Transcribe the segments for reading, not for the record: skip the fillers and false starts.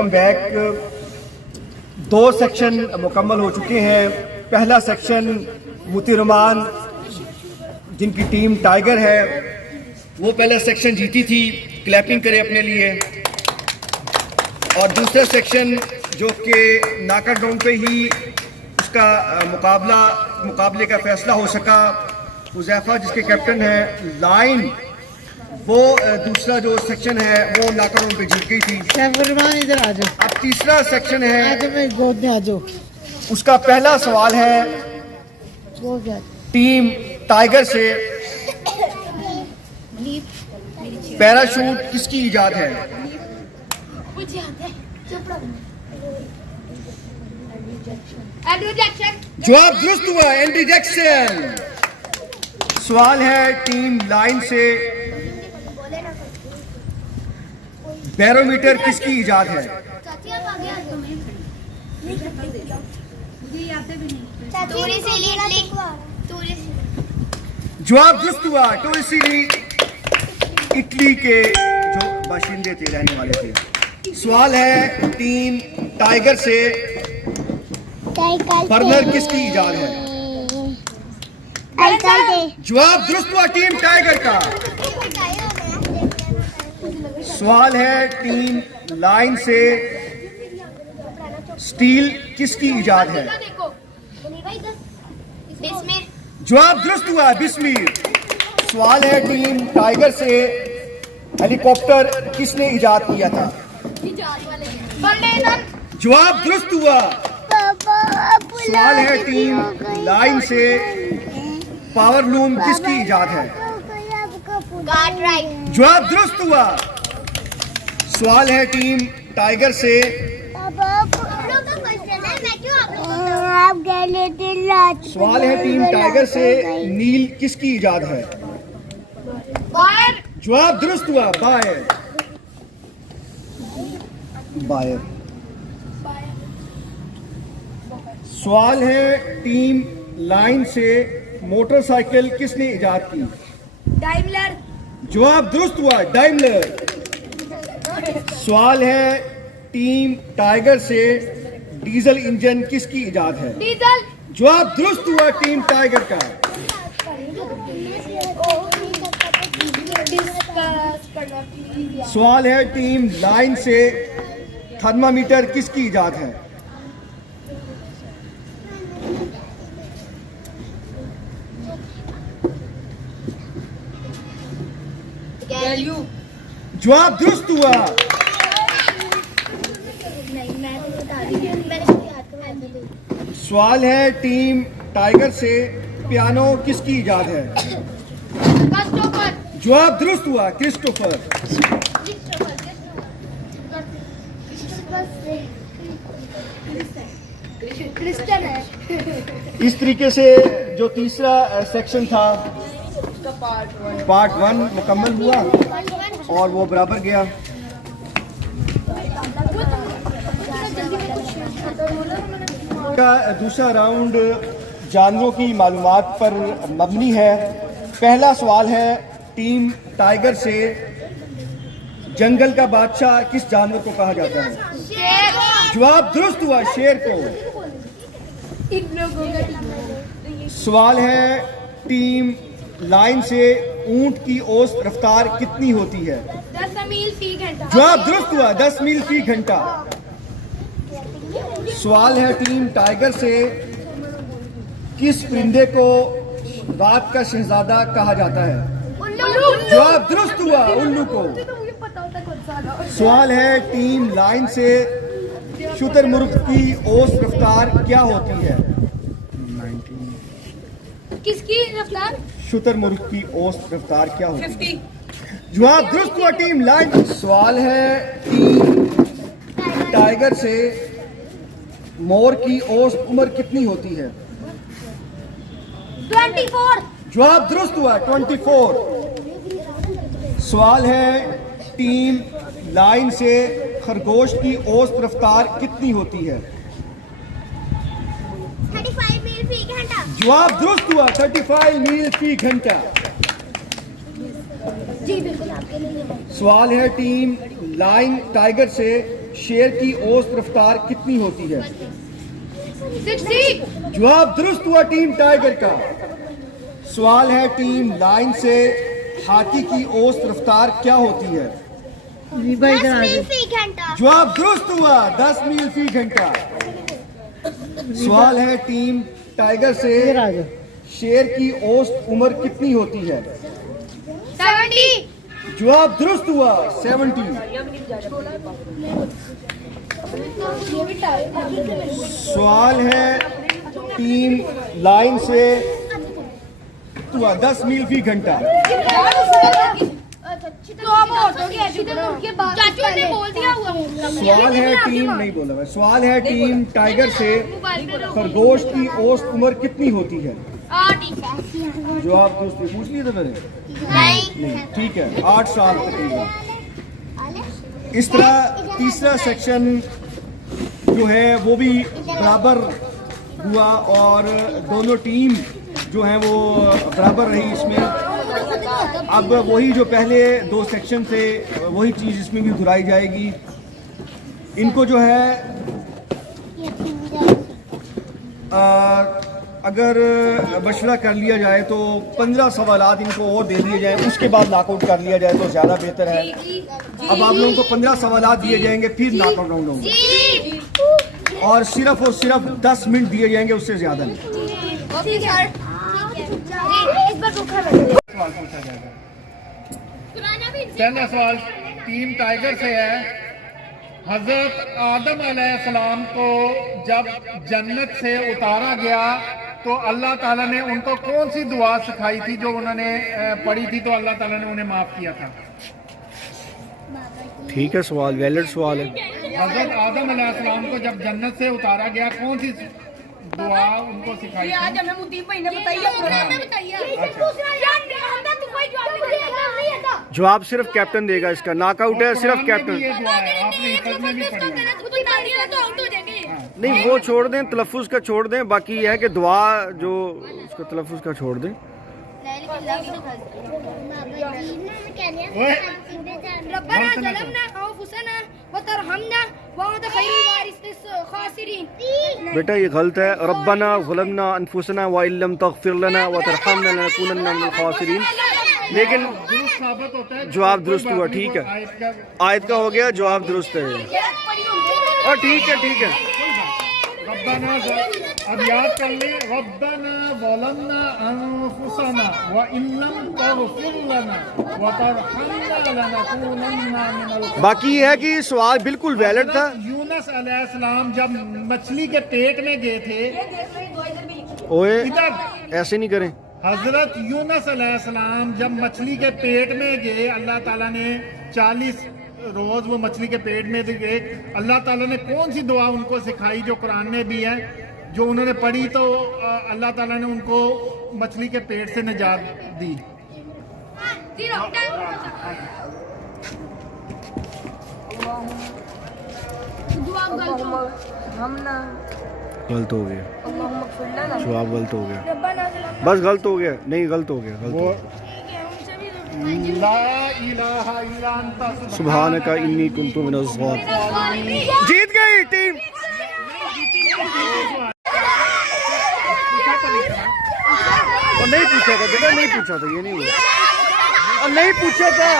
Welcome back. दो section मुकम्मल हो चुके हैं। पहला सेक्शन मुतीरमान जिनकी टीम टाइगर है वो पहला सेक्शन जीती थी, क्लैपिंग करें अपने लिए। और दूसरा सेक्शन जो कि नॉकआउट राउंड पे ही उसका मुकाबले का फैसला हो सका, हुज़ैफा जिसके कैप्टन है लाइन, वो दूसरा जो सेक्शन है वो नॉकआउट राउंड पे जीत गई थी। इधर आ जाओ। अब तीसरा सेक्शन है, मेरी गोद में आ जाओ। उसका पहला सवाल है वो क्या? टीम टाइगर से, पैराशूट किसकी इजाद है? जवाब दुरुस्त हुआ, एंड्रयू जैक्सन। सवाल है टीम लाइन से, बैरोमीटर किसकी इजाद है? जवाब दुरुस्त हुआ, टोरिसेली इटली के जो बाशिंदे थे, रहने वाले थे। सवाल है टीम टाइगर से, बर्नर किसकी इजाद है? जवाब दुरुस्त हुआ, टीम टाइगर का। सवाल है टीम लाइन से, स्टील किसकी इजाद है? जवाब दुरुस्त हुआ, बिस्मिल। सवाल है टीम टाइगर से, हेलीकॉप्टर किसने इजाद किया था? जवाब दुरुस्त हुआ। सवाल है टीम लाइन से, पावर लूम किसकी इजाद है? जवाब दुरुस्त हुआ। सवाल है टीम टाइगर से, सवाल है टीम टाइगर से, नील किसकी इजाद है? जवाब दुरुस्त हुआ, बायर। बायर। सवाल है टीम लाइन से, मोटरसाइकिल किसने इजाद की? डाइमलर। जवाब दुरुस्त हुआ, डाइमलर। सवाल है टीम टाइगर से, डीजल इंजन किसकी इजाद है? डीजल। जवाब दुरुस्त हुआ, टीम टाइगर का। सवाल है टीम लाइन से, थर्मामीटर किसकी इजाद है? जवाब दुरुस्त हुआ। सवाल है टीम टाइगर से, पियानो किसकी इजाद है? जवाब दुरुस्त हुआ, क्रिस्टोफर। इस तरीके से जो तीसरा सेक्शन था पार्ट 1 मुकम्मल हुआ और वो बराबर गया। का दूसरा राउंड जानवरों की मालूमात पर मबनी है। पहला सवाल है टीम टाइगर से, जंगल का बादशाह किस जानवर को कहा जाता है? जवाब दुरुस्त हुआ, शेर को। सवाल है टीम लाइन से, ऊंट की औसत रफ्तार कितनी होती है? 10 मील फी घंटा। जवाब दुरुस्त हुआ, 10 मील फी घंटा। सवाल है टीम टाइगर से, किस परिंदे को रात का शहजादा कहा जाता है? जवाब दुरुस्त हुआ, उल्लू को। सवाल है टीम लाइन से, शुतुरमुर्ग की औसत रफ्तार क्या होती है? किसकी रफ्तार? शुतुरमुर्ग की औसत रफ्तार क्या होती है? 50। जवाब दुरुस्त हुआ, टीम लाइन। सवाल है टीम टाइगर से, मोर की औसत उम्र कितनी होती है? 24। जवाब दुरुस्त हुआ, 24। सवाल है टीम लाइन से, खरगोश की औसत रफ्तार कितनी होती है? 35 मील फी घंटा। जवाब दुरुस्त हुआ, 35 मील फी घंटा। जी बिल्कुल आपके लिए। सवाल है टीम लाइन टाइगर से, शेर की औसत रफ्तार कितनी होती है? 60। जवाब दुरुस्त हुआ टीम टाइगर का। सवाल है टीम लाइन से, हाथी की औसत रफ्तार क्या होती है? विभा इधर आ जाओ। फी घंटा। जवाब दुरुस्त हुआ, 10 मील फी घंटा। सवाल है टीम टाइगर से, इधर आ जाओ। शेर की औसत उम्र कितनी होती है? 70। जवाब दुरुस्त हुआ, 70। सवाल है टीम लाइन से, हुआ 10 मील फी घंटा। चाचू ने बोल दिया हुआ। सवाल है टीम, नहीं बोला मैं, सवाल है टीम टाइगर से, खरगोश की औसत उम्र कितनी होती है? जवाब दोस्तों पूछ लिए थे मैंने? नहीं, ठीक है, 8 साल तकरीबन। इस तरह तीसरा सेक्शन जो है वो भी बराबर हुआ और दोनों टीम जो है वो बराबर रही इसमें। अब वही जो पहले 2 सेक्शन थे वही चीज़ इसमें भी दोहराई जाएगी। इनको जो है अगर मशवरा कर लिया जाए तो 15 सवालात इनको और दे दिए जाए, उसके बाद नॉकआउट कर लिया जाए तो ज़्यादा बेहतर है। अब आप लोगों को 15 सवालात दिए जाएंगे, फिर नॉकआउट राउंड होंगे और सिर्फ 10 मिनट दिए जाएंगे, उससे ज़्यादा नहीं। सवाल पूछा जाएगा। पहला सवाल टीम टाइगर से है। हजरत आदम अलैहिस्सलाम को जब जन्नत से उतारा गया तो अल्लाह ताला ने उनको कौन सी दुआ सिखाई थी जो उन्होंने पढ़ी थी तो अल्लाह ताला ने उन्हें माफ किया था? ठीक है, सवाल वैलिड सवाल है। हजरत आदम अलैहिस्सलाम को जब जन्नत से उतारा गया कौन सी दुआ उनको सिखाई थी? जवाब सिर्फ कैप्टन देगा, इसका नॉकआउट है सिर्फ ये कैप्टन। दुआ है, आपने हिफज में भी पढ़ी है। नहीं वो छोड़ दें, तलफ़ुज़ का छोड़ दें, बाकी यह है कि दुआ जो उसका तलफ़ुज़ का छोड़ दें। रब्बना ज़लमना अंफुसना व तरहमना व अंत खैरुल वारिसिन खासिरीन। बेटा ये गलत है। रब्बना ज़लमना अनफुसना व इल्लम तग़फिर लना व तरहमना लनकूनन्ना मिनल खासिरीन। लेकिन दुरुस्त साबित होता है। जवाब दुरुस्त हुआ, ठीक है, आयत का हो गया, जवाब दुरुस्त है और ठीक है, ठीक है। रब्बना अब याद कर ले, रब्बना ज़लमना अनफुसना व इल्लम तग़फिर लना व तरहमना लनकूनन्ना मिनल। बाकी ये है कि सवाल बिल्कुल वैलिड था। यूनुस अलैहिस्सलाम जब मछली के पेट में गए थे, ओए इधर ऐसे नहीं करें। हजरत यूनुस अलैहिस्सलाम जब मछली के पेट में गए, अल्लाह ताला ने 40 रोज वो मछली के पेट में गए। अल्लाह ताला ने कौन सी दुआ उनको सिखाई जो कुरान में भी है, जो उन्होंने पढ़ी तो अल्लाह ताला ने उनको मछली के पेट से निजात दी? गलत हो गया, जवाब गलत हो गया, बस गलत हो गया, नहीं गलत हो गया, गलत हो गया। ला इलाहा इल्ला अंता सुब्हानका इन्नी कुन्तु मिनज़ ज़ालिमीन। जीत गई टीम। और नहीं पूछा था बेटा, नहीं पूछा था, ये नहीं हुआ और नहीं पूछा था,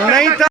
नहीं था।